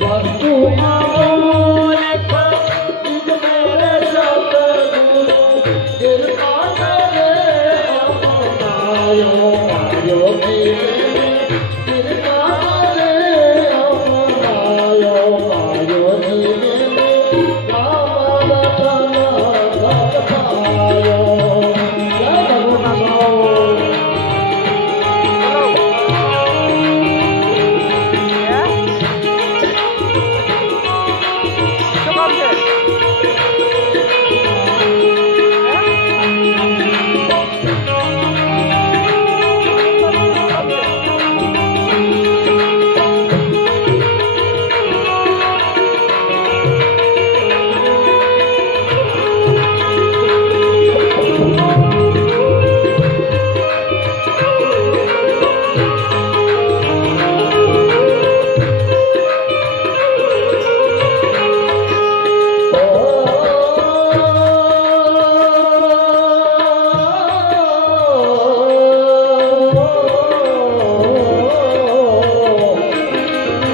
যত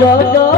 জগতে